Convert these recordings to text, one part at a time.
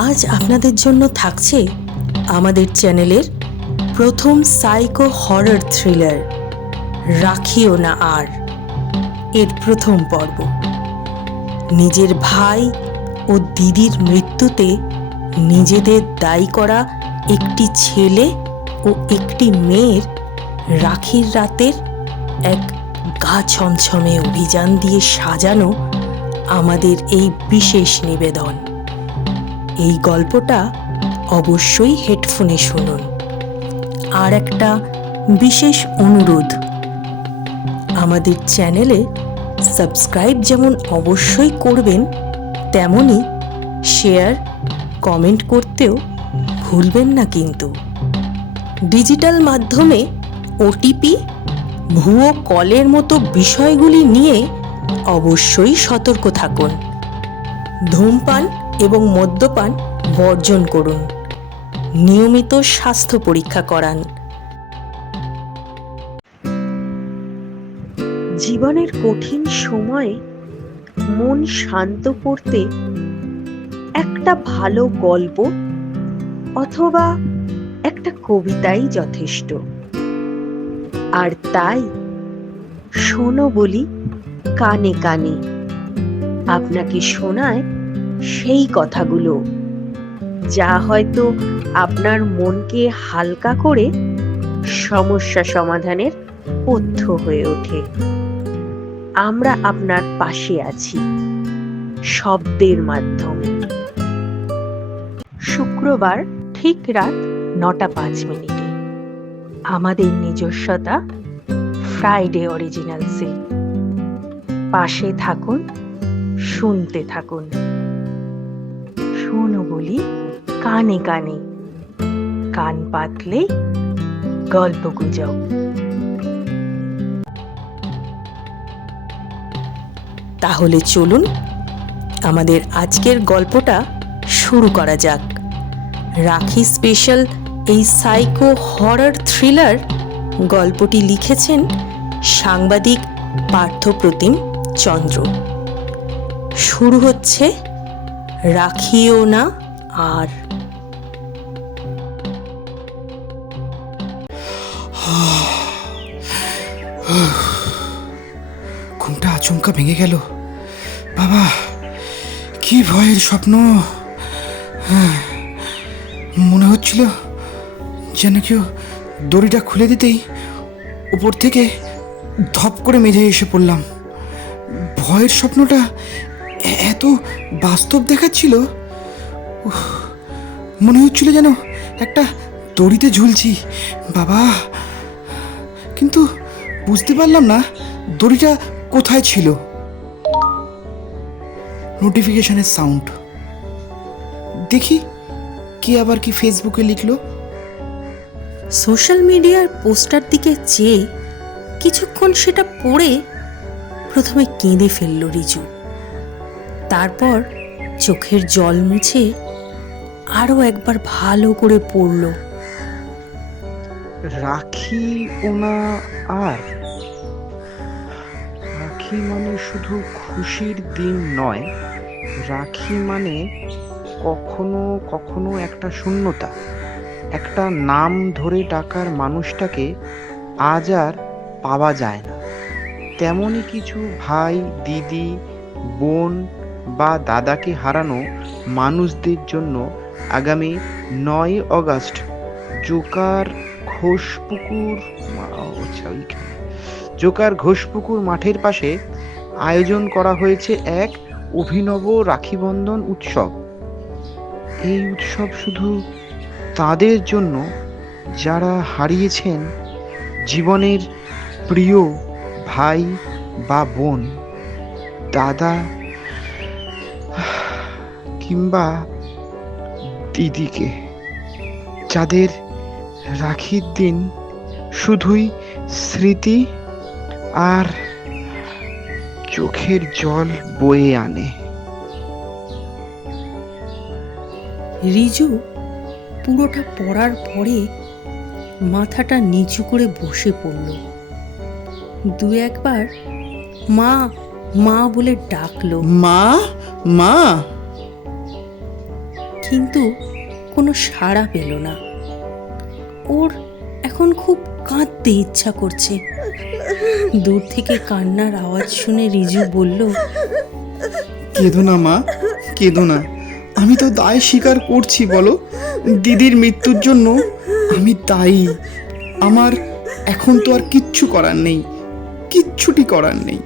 আজ আপনাদের জন্য থাকছে আমাদের চ্যানেলের প্রথম সাইকো হরর থ্রিলার রাখিও না আর এর প্রথম পর্ব। নিজের ভাই ও দিদির মৃত্যুতে নিজেদের দায়ী করা একটি ছেলে ও একটি মেয়ের রাখির রাতের এক গা ছমছমে অভিযান দিয়ে সাজানো আমাদের এই বিশেষ নিবেদন। এই গল্পটা অবশ্যই হেডফোনে শুনুন। আর একটা বিশেষ অনুরোধ, আমাদের চ্যানেলে সাবস্ক্রাইব যেমন অবশ্যই করবেন, তেমনি শেয়ার কমেন্ট করতেও ভুলবেন না কিন্তু। ডিজিটাল মাধ্যমে ওটিপি, ভুয়ো কলের মতো বিষয়গুলি নিয়ে অবশ্যই সতর্ক থাকুন। ধূমপান এবং মদ্যপান বর্জন করুন। নিয়মিত স্বাস্থ্য পরীক্ষা করান। জীবনের কঠিন সময়ে মন শান্ত করতে একটা ভালো গল্প অথবা একটা কবিতাই যথেষ্ট। আর তাই শোনো বলি কানে কানে, আপনাকে শোনায় সেই কথাগুলো যা হয়তো আপনার মনকে হালকা করে সমস্যা সমাধানের পথ্য হয়ে ওঠে। আমরা আপনার পাশে আছি শব্দের মাধ্যমে। শুক্রবার ঠিক রাত 9:05 আমাদের নিজস্বতা ফ্রাইডে অরিজিনালসে। পাশে থাকুন, শুনতে থাকুন। শোনো বলি কানে কানে, কান পাতলে গল্প গুজব। তাহলে চলুন আমাদের আজকের গল্পটা শুরু করা যাক। রাখি স্পেশাল এই সাইকো হরর থ্রিলার গল্পটি লিখেছেন সাংবাদিক পার্থপ্রতিম চন্দ্র। শুরু হচ্ছে রাখিও না আর। ঘুমটা আচমকা ভেঙে গেল। বাবা, কি ভয়ের স্বপ্ন! মনে হচ্ছিল যেন কেউ দড়িটা খুলে দিতেই উপর থেকে ধপ করে মেঝে এসে পড়লাম। ভয়ের স্বপ্নটা এত বাস্তব দেখাচ্ছিল। মনে হচ্ছিল যেন একটা দড়িতে ঝুলছি। বাবা, কিন্তু বুঝতে পারলাম না দড়িটা কোথায় ছিল। নোটিফিকেশনের সাউন্ড। দেখি কে আবার কি ফেসবুকে লিখলো। সোশ্যাল মিডিয়ার পোস্টার দিকে চেয়ে কিছুক্ষণ সেটা পড়ে প্রথমে কেঁদে ফেলল রিজু। তারপর চোখের জল মুছে আরো একবার ভালো করে পড়ল। রাখি ওনা আর। রাখি মানে শুধু খুশির দিন নয়, রাখি মানে কখনো কখনো একটা শূন্যতা, একটা নাম ধরে ডাকার মানুষটাকে আজ আর পাওয়া যায় না। তেমনই কিছু ভাই, দিদি, বোন বা দাদাকে হারানো মানুষদের জন্য আগামী 9 অগস্ট জোকার ঘোষপুকুর মাঠের পাশে আয়োজন করা হয়েছে এক অভিনব রাখিবন্ধন উৎসব। এই উৎসব শুধু তাদের জন্য যারা হারিয়েছেন জীবনের প্রিয় ভাই বা বোন, দাদা কিংবা দিদিকে, যাদের রাখির দিন শুধুই স্মৃতি আর চোখের জল বয়ে আনে। রিজু পুরোটা পড়ার পরে মাথাটা নিচু করে বসে পড়ল। দু একবার মা মা বলে ডাকলো। মা, মা! কিন্তু কোনো সাড়া পেল না। ওর এখন খুব কাঁদতে ইচ্ছা করছে। দূর থেকে কান্নার আওয়াজ শুনে রিজু বলল, কেঁদো না মা, কেঁদো না। আমি তো দায় স্বীকার করছি, বলো। দিদির মৃত্যুর জন্য আমি দায়ী। আমার এখন তো আর কিচ্ছু করার নেই, কিচ্ছুটি করার নেই।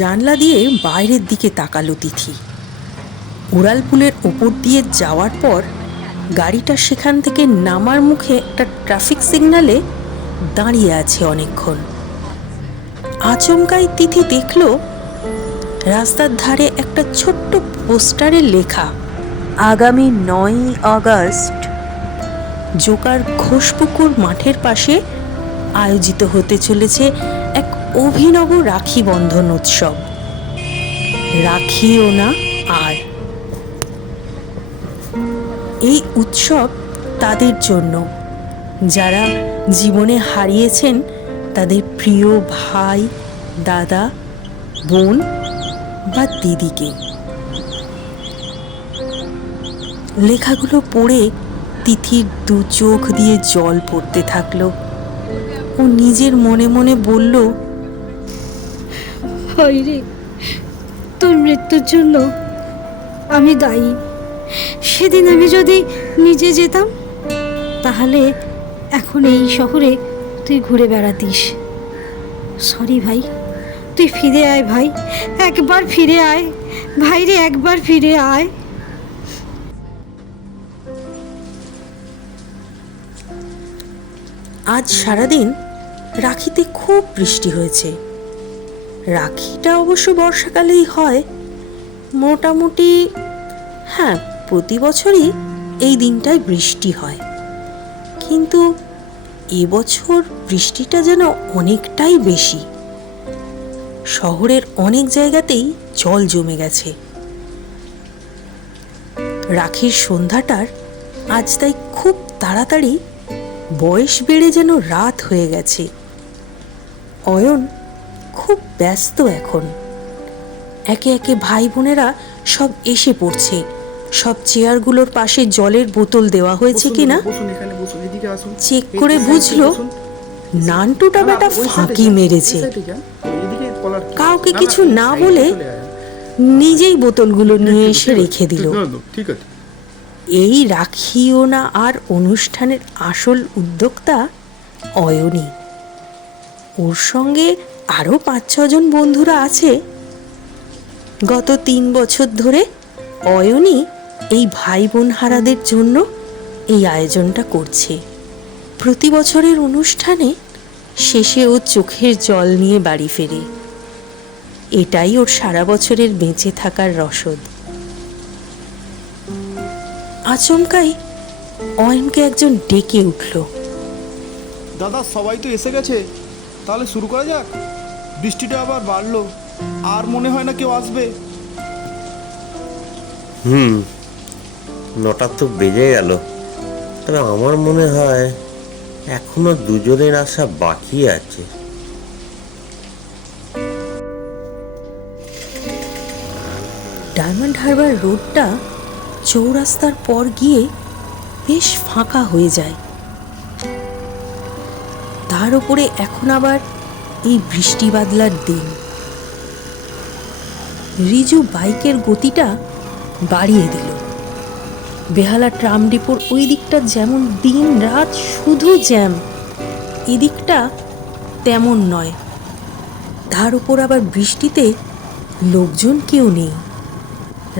জানলা দিয়ে বাইরের দিকে তাকালো তিথি। উড়ালপুলের ওপর দিয়ে যাওয়ার পর গাড়িটা সেখান থেকে নামার মুখে একটা ট্রাফিক সিগন্যালে দাঁড়িয়ে আছে অনেকক্ষণ। আচমকাই তিথি দেখল রাস্তার ধারে একটা ছোট্ট পোস্টারে লেখা, আগামী 9 আগস্ট জোকার ঘোষপুকুর মাঠের পাশে আয়োজিত হতে চলেছে এক অভিনব রাখি বন্ধন উৎসব, রাখিও না আর। এই উৎসব তাদের জন্য যারা জীবনে হারিয়েছেন তাদের প্রিয় ভাই, দাদা, বোন বা দিদিকে। লেখাগুলো পড়ে তিথির দু চোখ দিয়ে জল পড়তে থাকলো। ও নিজের মনে মনে বলল, রে, তোর মৃত্যুর জন্য আমি দায়ী। সেদিন আমি যদি নিজে যেতাম, তাহলে এখন এই শহরে তুই ঘুরে বেড়াতিস। সরি ভাই, তুই ফিরে আয় ভাই, একবার ফিরে আয় ভাই রে, একবার ফিরে আয়। আজ সারাদিন রাখিতে খুব বৃষ্টি হয়েছে। রাখিটা অবশ্য বর্ষাকালেই হয় মোটামুটি। হ্যাঁ, প্রতি বছরই এই দিনটায় বৃষ্টি হয়, কিন্তু এবছর বৃষ্টিটা যেন অনেকটাই বেশি। শহরের অনেক জায়গাতেই জল জমে গেছে। রাখির সন্ধ্যাটার আজ তাই খুব তাড়াতাড়ি বয়স বেড়ে যেন রাত হয়ে গেছে। অয়ন খুব ব্যস্ত এখন। একে একে ভাই বোনেরা সব এসে পড়ছে। সব চেয়ারগুলোর পাশে জলের বোতল দেওয়া হয়েছে কিনা চেক করে বুঝলো নান্টুটা বেটা ফাঁকি মেরেছে। কাউকে কিছু না বলে নিজেই বোতলগুলো নিয়ে এসে রেখে দিল। এই রাখিও না আর অনুষ্ঠানের আসল উদ্যোক্তা অয়নী। ওর সঙ্গে আরও 5-6 জন বন্ধুরা আছে। গত 3 বছর ধরে অয়নী এই ভাই বোন হারাদের জন্য এই আয়োজনটা করছে। প্রতি বছরের অনুষ্ঠানে শেষে ও চোখের জল নিয়ে বাড়ি ফেরে। এটাই ওর সারা বছরের বেঁচে থাকার রসদ। আচমকাই অয়নকে একজন ডেকে উঠল। দাদা, সবাই তো এসে গেছে, তাহলে শুরু করা যাক। বৃষ্টিটা আবার বাড়লো, আর মনে হয় না কেউ আসবে। 9টা তো বেজে গেল, তবে আমার মনে হয় এখনো দুজনের আসা বাকি আছে। ডায়মন্ড হারবার রোডটা চৌরাস্তার পর গিয়ে বেশ ফাঁকা হয়ে যায়। তার উপরে এখন আবার এই বৃষ্টি বাদলার দিন। রিজু বাইকের গতিটা বাড়িয়ে দিল। বেহালা ট্রাম ডিপোর ওই দিকটা যেমন দিন রাত শুধু জ্যাম, এদিকটা তেমন নয়। তার উপর আবার বৃষ্টিতে লোকজন কেউ নেই,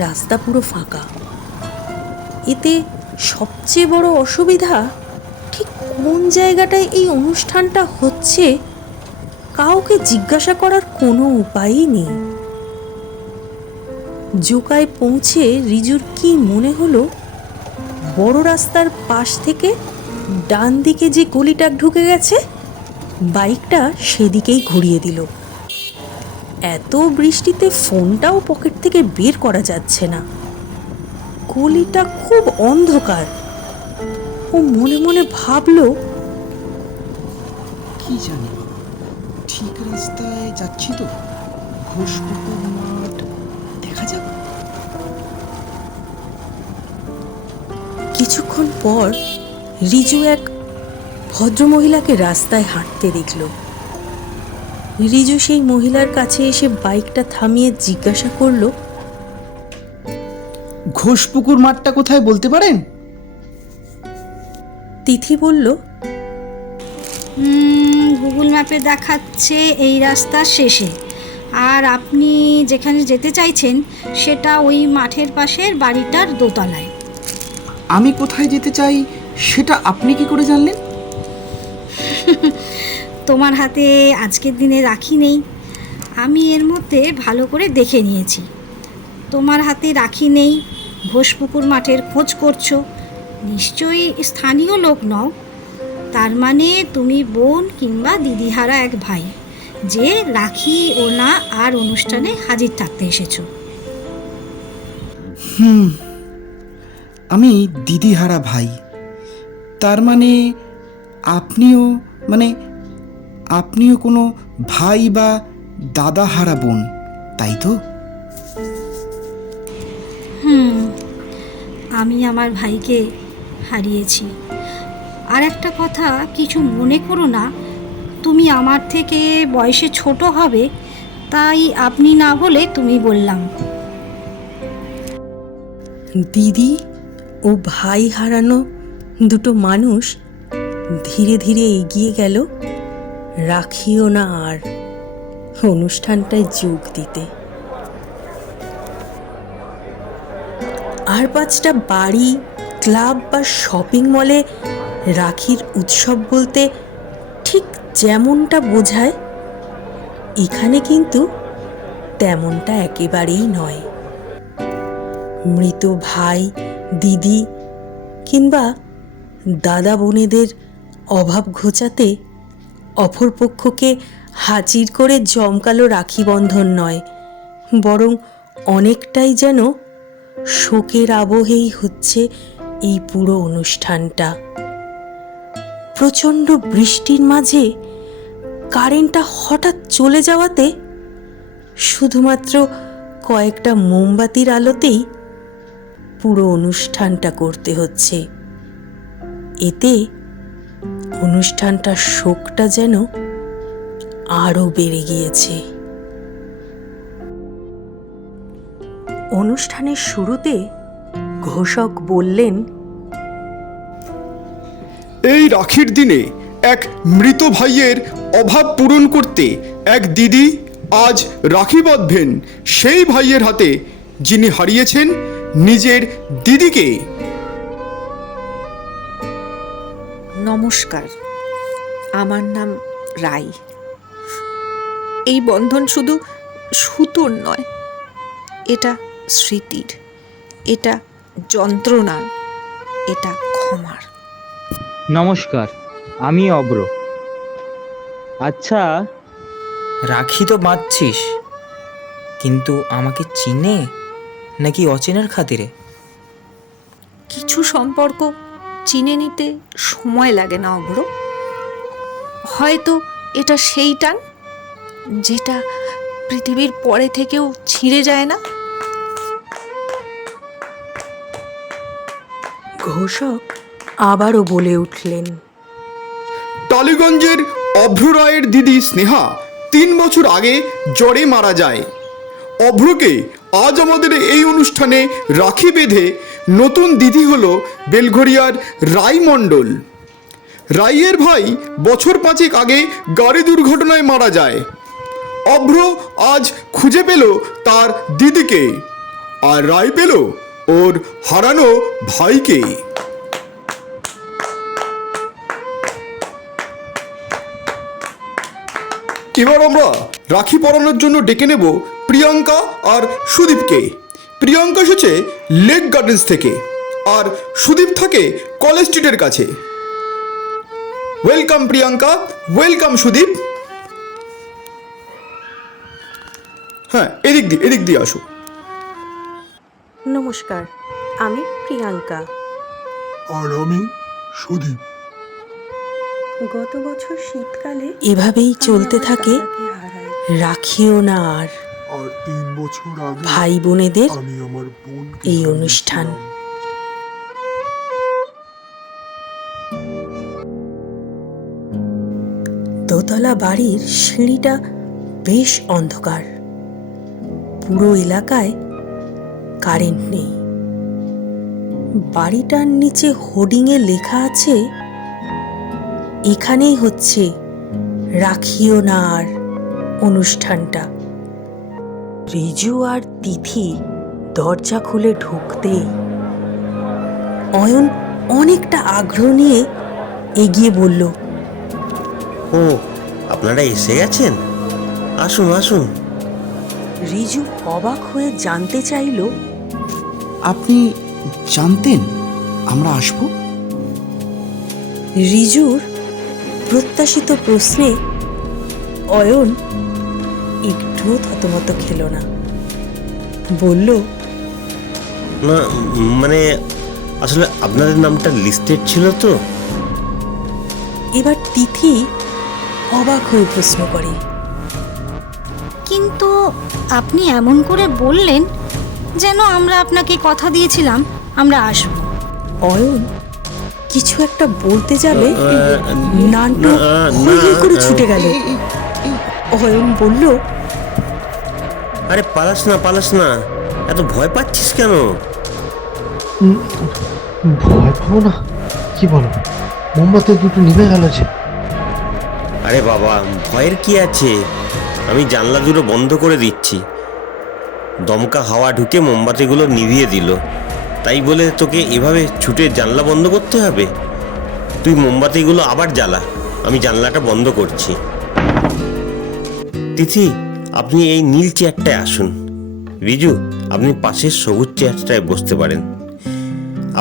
রাস্তা পুরো ফাঁকা। এতে সবচেয়ে বড় অসুবিধা, ঠিক কোন জায়গাটায় এই অনুষ্ঠানটা হচ্ছে কাউকে জিজ্ঞাসা করার কোনো উপায়ই নেই। জোকায় পৌঁছে রিজুর কি মনে হলো, বড় রাস্তার পাশ থেকে ডান দিকে যে গলিটা ঢুকে গেছে, বাইকটা সেদিকেই ঘুরিয়ে দিল। এত বৃষ্টিতে ফোনটাও পকেট থেকে বের করা যাচ্ছে না। গলিটা খুব অন্ধকার। ও মনে মনে ভাবলো, কি জানি, ঠিক রাস্তায় যাচ্ছি তো? ঘোষপুকুর মাঠ দেখা যাক। কিছুক্ষণ পর রিজু এক ভদ্রমহিলাকে রাস্তায় হাঁটতে দেখল। রিজু সেই মহিলার কাছে এসে বাইকটা থামিয়ে জিজ্ঞাসা করলো, ঘোষপুকুর মাঠটা কোথায় বলতে পারেন? তিথি বলল, গুগল ম্যাপে দেখাচ্ছে এই রাস্তার শেষে, আর আপনি যেখানে যেতে চাইছেন সেটা ওই মাঠের পাশের বাড়িটার দোতলায়। আমি কোথায় যেতে চাই সেটা আপনি কি করে জানলেন? তোমার হাতে আজকের দিনে রাখি নেই, আমি এর মধ্যে ভালো করে দেখে নিয়েছি। তোমার হাতে রাখি নেই, ঘোষপুকুর মাঠের খোঁজ করছো, নিশ্চয়ই স্থানীয় লোক নও। তার মানে তুমি বোন কিংবা দিদিহারা এক ভাই, যে রাখি ওনা আর অনুষ্ঠানে হাজির থাকতে এসেছো। আমি দিদিহারা ভাই। তার মানে আপনিও কোনো ভাই বা দাদাহারা বোন, তাই তো? আমি আমার ভাইকে হারিয়েছি। আর একটা কথা, কিছু মনে করো না, তুমি আমার থেকে বয়সে ছোট হবে, তাই আপনি না বলে তুমি বললাম। দিদি ও ভাই হারানো দুটো মানুষ ধীরে ধীরে এগিয়ে গেল রাখিও না আর অনুষ্ঠানটায় যোগ দিতে। আর 5টা বাড়ি, ক্লাব বা শপিং মলে রাখির উৎসব বলতে ঠিক যেমনটা বোঝায়, এখানে কিন্তু তেমনটা একেবারেই নয়। মৃত ভাই, দিদি কিংবা দাদা বোনেদের অভাব ঘোচাতে অপরপক্ষকে হাজির করে জমকালো রাখি বন্ধন নয়, বরং অনেকটাই যেন শোকের আবহেই হচ্ছে এই পুরো অনুষ্ঠানটা। প্রচণ্ড বৃষ্টির মাঝে কারেন্টটা হঠাৎ চলে যাওয়াতে শুধুমাত্র কয়েকটা মোমবাতির আলোতেই পুরো অনুষ্ঠানটা করতে হচ্ছে। এতে অনুষ্ঠানটার শোকটা যেন আরো বেড়ে গিয়েছে। অনুষ্ঠানের শুরুতে ঘোষক বললেন, এই রাখির দিনে এক মৃত ভাইয়ের অভাব পূরণ করতে এক দিদি আজ রাখি বাঁধবেন সেই ভাইয়ের হাতে, যিনি হারিয়েছেন নিজের দিদিকে। নমস্কার, আমার নাম রাই। এই বন্ধন শুধু সুতোর নয়, এটা স্মৃতির, এটা যন্ত্রণার, এটা ক্ষমার। নমস্কার, আমি অব্র। আচ্ছা, রাখি তো বাঁধছিস, কিন্তু আমাকে চিনে নাকি অচেনার খাতিরে? কিছু সম্পর্ক চিনে নিতে সময় লাগে না অব্র। হয়তো এটা সেই টান যেটা পৃথিবীর পরে থেকেও ছিঁড়ে যায় না। ঘোষক আবারও বলে উঠলেন, টালিগঞ্জের অভ্র রায়ের দিদি স্নেহা 3 বছর আগে জ্বরে মারা যায়। অভ্রকে আজ আমাদের এই অনুষ্ঠানে রাখি বেঁধে নতুন দিদি হলো বেলঘরিয়ার রাই মণ্ডল। রাইয়ের ভাই বছর 5 আগে গাড়ি দুর্ঘটনায় মারা যায়। অভ্র আজ খুঁজে পেল তার দিদিকে, আর রাই পেল ওর হারানো ভাইকে। এবার আমরা রাখি পরানোর জন্য ডেকে নেব প্রিয়াঙ্কা আর সুদীপকে। প্রিয়াঙ্কা এসেছে লেক গার্ডেন্স থেকে, আর সুদীপ থাকে কলেজ স্ট্রিটের কাছে। Welcome Priyanka, welcome Sudip. হ্যাঁ, এদিক দিয়ে আসো। নমস্কার, আমি প্রিয়াঙ্কা। আর আমি সুদীপ। গত বছর শীতকালে এভাবেই চলতে থাকে রাখিও না আর। আর আর 3 বছর আগে ভাই বোনেদের আমি আমার বোনকে এই অনুষ্ঠান। দোতলা বাড়ির সিঁড়িটা বেশ অন্ধকার। পুরো এলাকায় কারেন্ট নেই। বাড়িটার নিচে হোর্ডিংয়ে লেখা আছে, এখানেই হচ্ছে রাখিও না আর অনুষ্ঠানটা। রিজু আর তিথি দরজা খুলে ঢুকতেই অয়ন অনেকটা আগ্রহ নিয়ে এগিয়ে বলল, ও, আপনারা এসে গেছেন, আসুন আসুন। রিজু অবাক হয়ে জানতে চাইল, আপনি জানতেন আমরা আসবো? রিজুর প্রত্যাশিত প্রশ্নে অয়ন একটুও থতমত খেল না। বলল, না মানে আসলে আপনাদের নামটা লিস্টেড ছিল তো। এবার তিথি অবাক হয়ে প্রশ্ন করে, কিন্তু আপনি এমন করে বললেন যেন আমরা আপনাকে কথা দিয়েছিলাম আমরা আসব। অয়ন কিছু একটা বলতে যাবে, নান্টু না, হই হই করে না, ছুটে গেল। অয়ন বলল, আরে পালাস না, এত ভয় পাচ্ছিস কেন? ভয় পাবো না? কি বলো, মোমবাতি দুটো নিভে গেল যে। আরে বাবা, ভয়ের কি আছে? আমি জানলা দুটো বন্ধ করে দিচ্ছি। দমকা হাওয়া ঢুকে মোমবাতিগুলো নিভিয়ে দিল, তাই বলে তোকে এভাবে ছুটে জানলা বন্ধ করতে হবে? তুই মোমবাতিগুলো আবার জ্বালা, আমি জানলাটা বন্ধ করছি। তিথি, আপনি এই নীল চেয়ারটায় আসুন। রিজু, আপনি পাশের সবুজ চেয়ারটায় বসতে পারেন।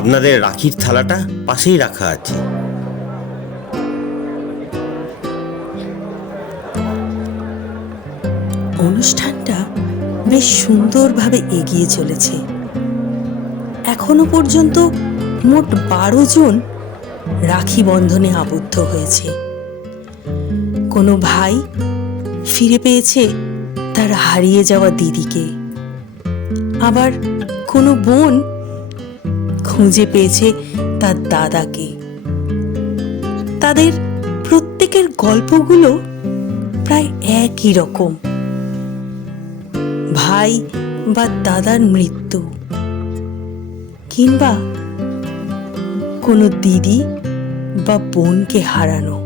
আপনাদের রাখির থালাটা পাশেই রাখা আছে। অনুষ্ঠানটা বেশ সুন্দরভাবে এগিয়ে চলেছে। এখনো পর্যন্ত মোট 12 জন রাখি বন্ধনে আবদ্ধ হয়েছে। কোনো ভাই ফিরে পেয়েছে তার হারিয়ে যাওয়া দিদিকে, আবার কোনো বোন খুঁজে পেয়েছে তার দাদাকে। তাদের প্রত্যেকের গল্পগুলো প্রায় একই রকম। ভাই বা দাদার মৃত্যু, কিংবা কোনো দিদি বা বোনকে হারানো।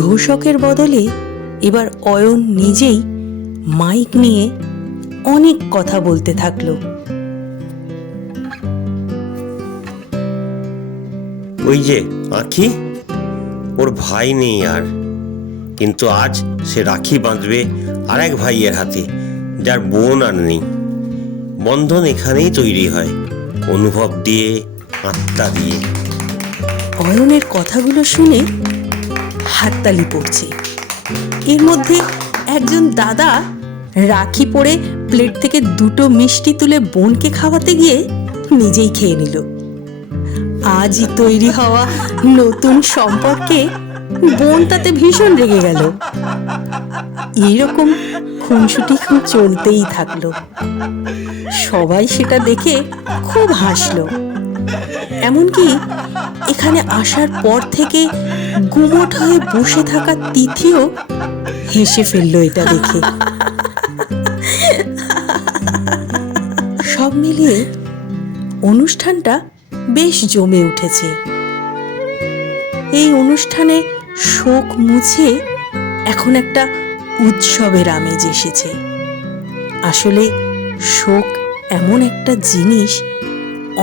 ঘোষকের বদলে এবার অয়ন নিজেই মাইক নিয়ে অনেক কথা বলতে থাকলো। ওই যে আঁখি, ওর ভাই নেই আর, কিন্তু আজ সে রাখি বাঁধবে আর এক ভাইয়ের হাতে যার বোন আর নেই। বন্ধন এখানেই তৈরি হয়, অনুভব দিয়ে, আত্মা দিয়ে। অয়নের কথাগুলো শুনে হাততালি পড়ছে। এর মধ্যে একজন দাদা রাখি পরে প্লেট থেকে 2টো মিষ্টি তুলে বোনকে খাওয়াতে গিয়ে নিজেই খেয়ে নিল। আজই তৈরি হওয়া নতুন সম্পর্কে বোন তাতে ভীষণ রেগে গেল। এইরকম খুনসুটি খুব চলতেই থাকলো। সবাই সেটা দেখে খুব হাসলো। এমনকি এখানে আসার পর থেকে গুমোট হয়ে বসে থাকা তিথিও হেসে ফেললো এটা দেখে। সব মিলিয়ে অনুষ্ঠানটা বেশ জমে উঠেছে। এই অনুষ্ঠানে শোক মুছে এখন একটা উৎসবের আমেজ এসেছে। আসলে শোক এমন একটা জিনিস,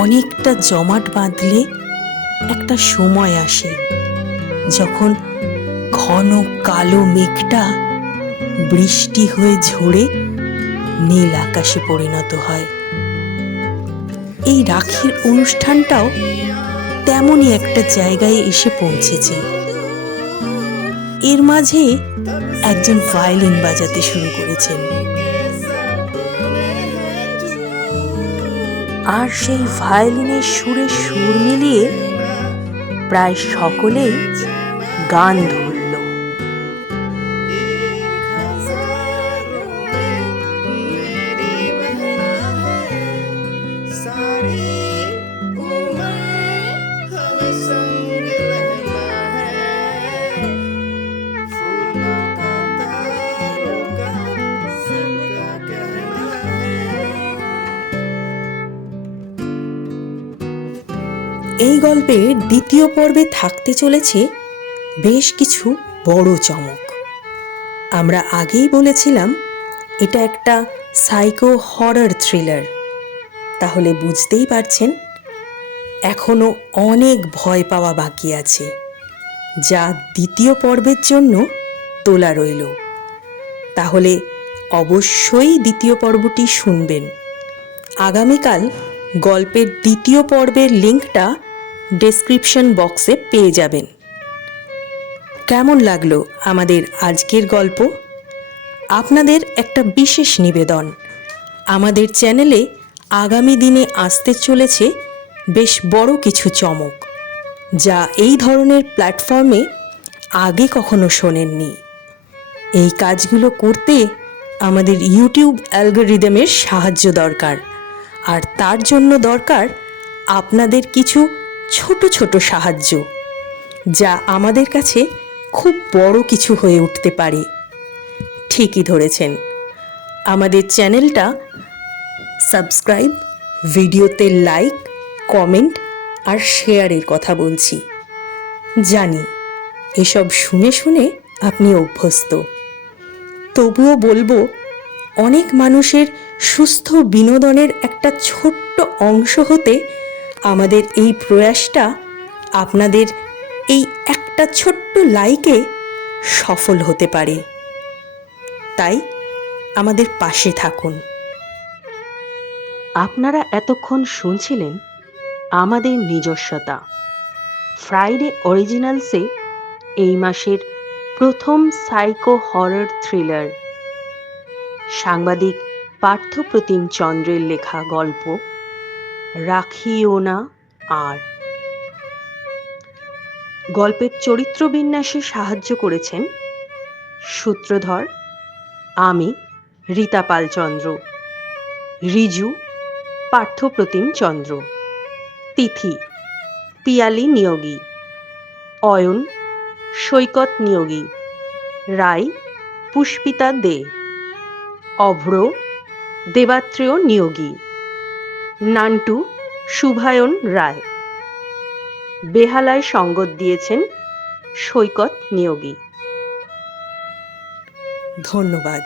অনেকটা জমাট বাঁধলে একটা সময় আসে যখন ঘন কালো মেঘটা বৃষ্টি হয়ে ঝরে নীল আকাশে পরিণত হয়। এই রাখির অনুষ্ঠানটাও তেমনই একটা জায়গায় এসে পৌঁছেছে। এর মাঝে একজন ভায়োলিন বাজাতে শুরু করেছেন, আর সেই ভায়োলিনের সুরে সুর মিলিয়ে প্রায় সকলেই গান ধরল। এই গল্পের দ্বিতীয় পর্বে থাকতে চলেছে বেশ কিছু বড় চমক। আমরা আগেই বলেছিলাম এটা একটা সাইকো হরর থ্রিলার, তাহলে বুঝতেই পারছেন এখনো অনেক ভয় পাওয়া বাকি আছে, যা দ্বিতীয় পর্বের জন্য তোলা রইল। তাহলে অবশ্যই দ্বিতীয় পর্বটি শুনবেন। আগামীকাল গল্পের দ্বিতীয় পর্বের লিঙ্কটা ডেসক্রিপশন বক্সে পেয়ে যাবেন। কেমন লাগলো আমাদের আজকের গল্প? আপনাদের একটা বিশেষ নিবেদন, আমাদের চ্যানেলে আগামী দিনে আসতে চলেছে বেশ বড় কিছু চমক, যা এই ধরনের প্ল্যাটফর্মে আগে কখনো শোনেননি। এই কাজগুলো করতে আমাদের ইউটিউব অ্যালগরিদমের সাহায্য দরকার, আর তার জন্য দরকার আপনাদের কিছু ছোট ছোট সাহায্য, যা আমাদের কাছে খুব বড় কিছু হয়ে উঠতে পারে। ঠিকই ধরেছেন, আমাদের চ্যানেলটা সাবস্ক্রাইব, ভিডিওতে লাইক, কমেন্ট আর শেয়ারের কথা বলছি। জানি এসব শুনে শুনে আপনি অভ্যস্ত, তবুও বলবো অনেক মানুষের সুস্থ বিনোদনের একটা ছোট্ট অংশ হতে আমাদের এই প্রয়াসটা আপনাদের এই একটা ছোট্ট লাইকে সফল হতে পারে। তাই আমাদের পাশে থাকুন। আপনারা এতক্ষণ শুনছিলেন আমাদের নিজস্বতা ফ্রাইডে অরিজিনালসে এই মাসের প্রথম সাইকো হরর থ্রিলার, সাংবাদিক পার্থপ্রতিম চন্দ্রের লেখা গল্প রাখিও না আর। গল্পের চরিত্রবিন্যাসে সাহায্য করেছেন সূত্রধর আমি রীতা পালচন্দ্র, রিজু পার্থপ্রতিম চন্দ্র, তিথি পিয়ালি নিয়োগী, অয়ন সৈকত নিয়োগী, রায় পুষ্পিতা দে, অভ্র দেবাত্রেয় নিয়োগী, নান্টু শুভায়ন রায়। বেহালায় সঙ্গত দিয়েছেন সৈকত নিয়োগী। ধন্যবাদ।